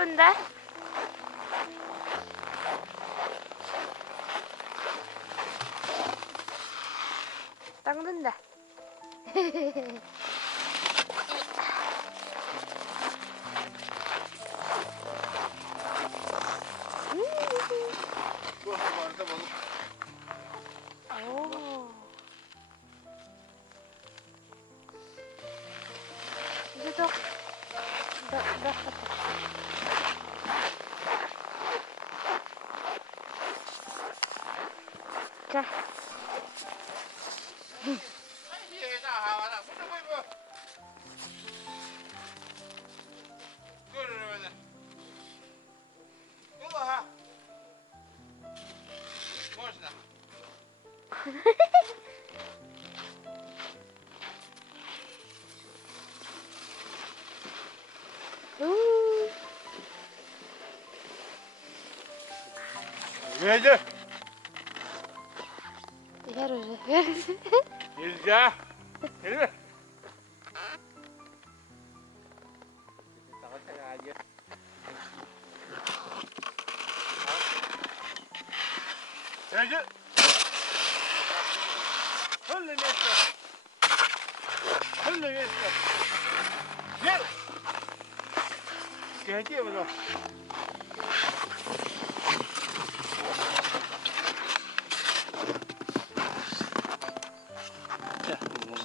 bunda. Tăng dah. Oh. Itu dah. Kah. Geldi. Yer. Geldi. Geldi. Takut saya aja. Geldi. Hılle neyse. Hılle neyse. Gel. Geldi mi lan?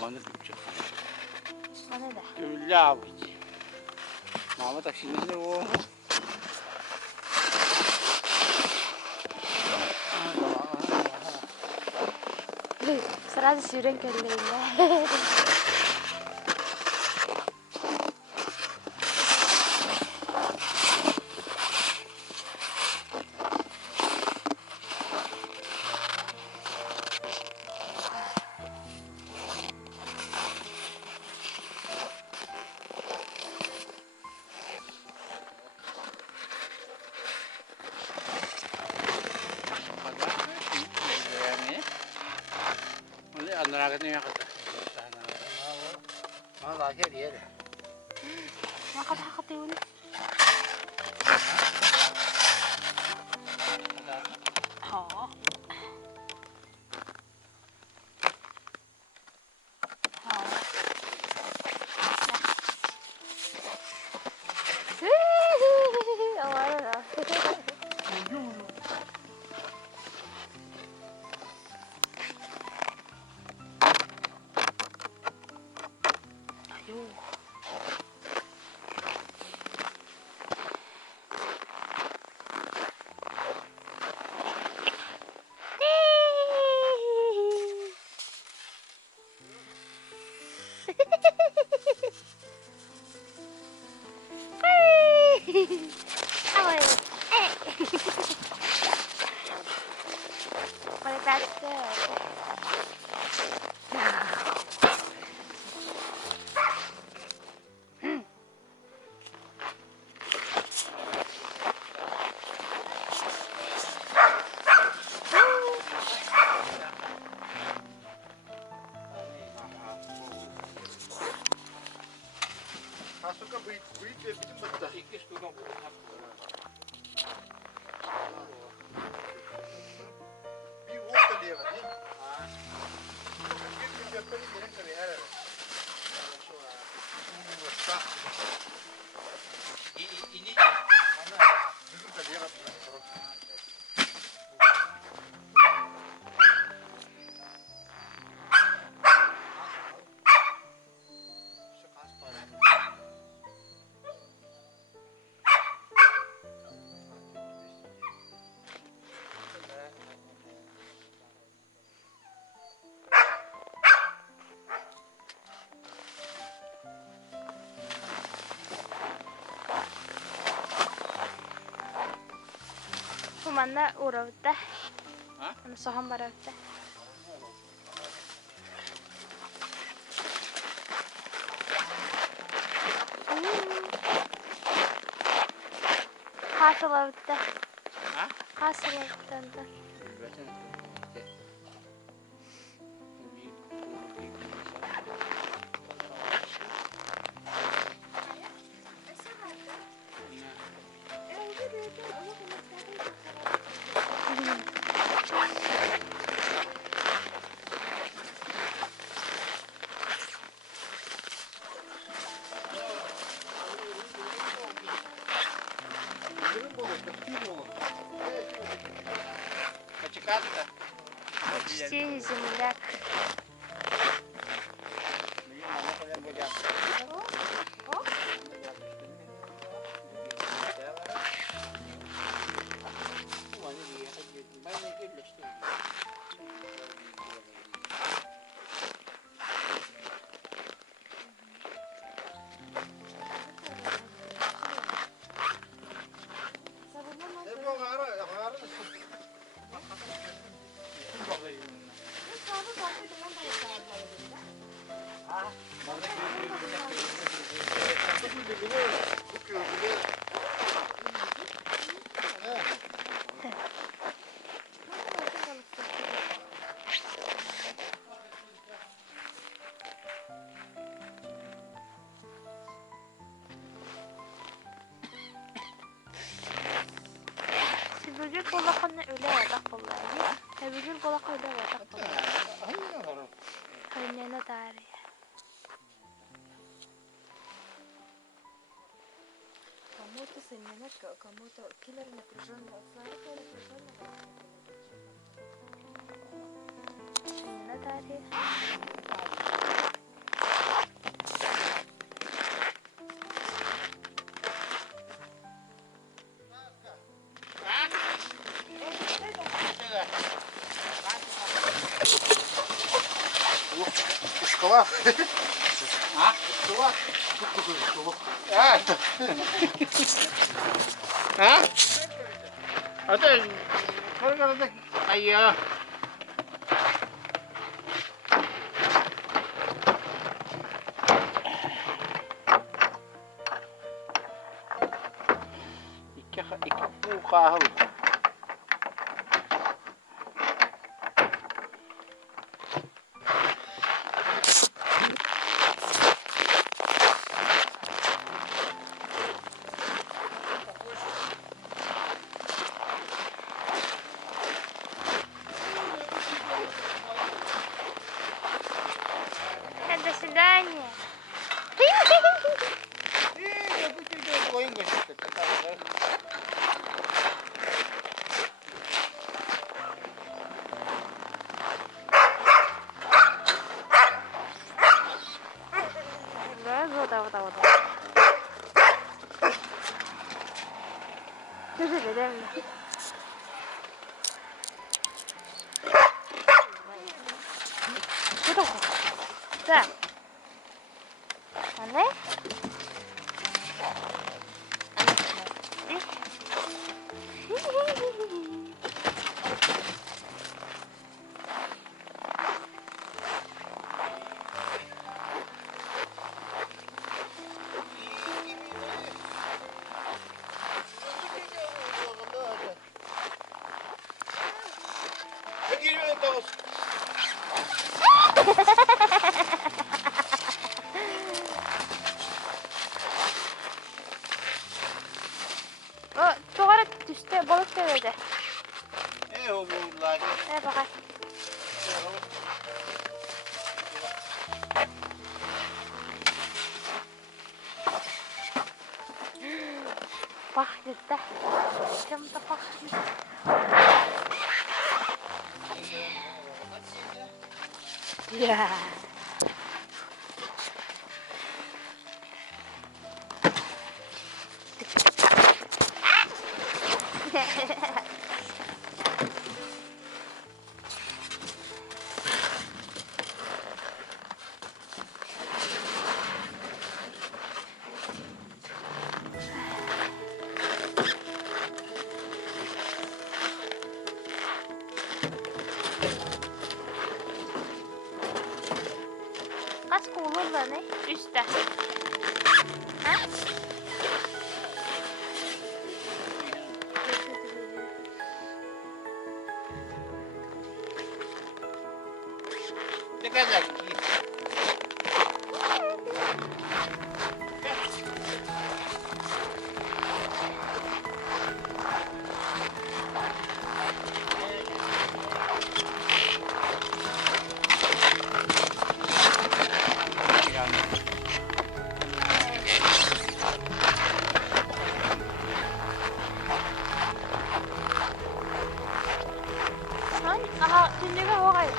Mana büyüyecek? Mana dah? Öyle abi. Mama taksinin ne o? Seratus syuring keliling. Anaknya kata, mana lahir dia deh. Makat yun. Oh. Suka buit bizim batta. İki suka buit. Bir orta diye var değil. Bir yapalım gerek tabii her ara. Ini mana? Bizim tabii ya. Mana urut dah. Hah? Mana soham barut dah. Khas urut dah. Hah? Khas urut dah. Почти земляк. Sibirgül bolakını öyle yadak vallahi. Sibirgül bolak öyle yadak vallahi. Annene dari. Кому-то семеночка, а кому-то киллер напряженного отслайка, напряженного. Annene dari. Школа? А? Школа? А? А? А ты, как а я? İki bu kahve. До свидания. Вот. Так. Anne? O tuvalet üstte balık devede. Ne o bunlar? Ne bakar. Pahlet de. Çamda pahlet. Ya. Kaç olur da ne? Üstte. Ha? Ne kadar ki? Aha, tunjukkan gua kayak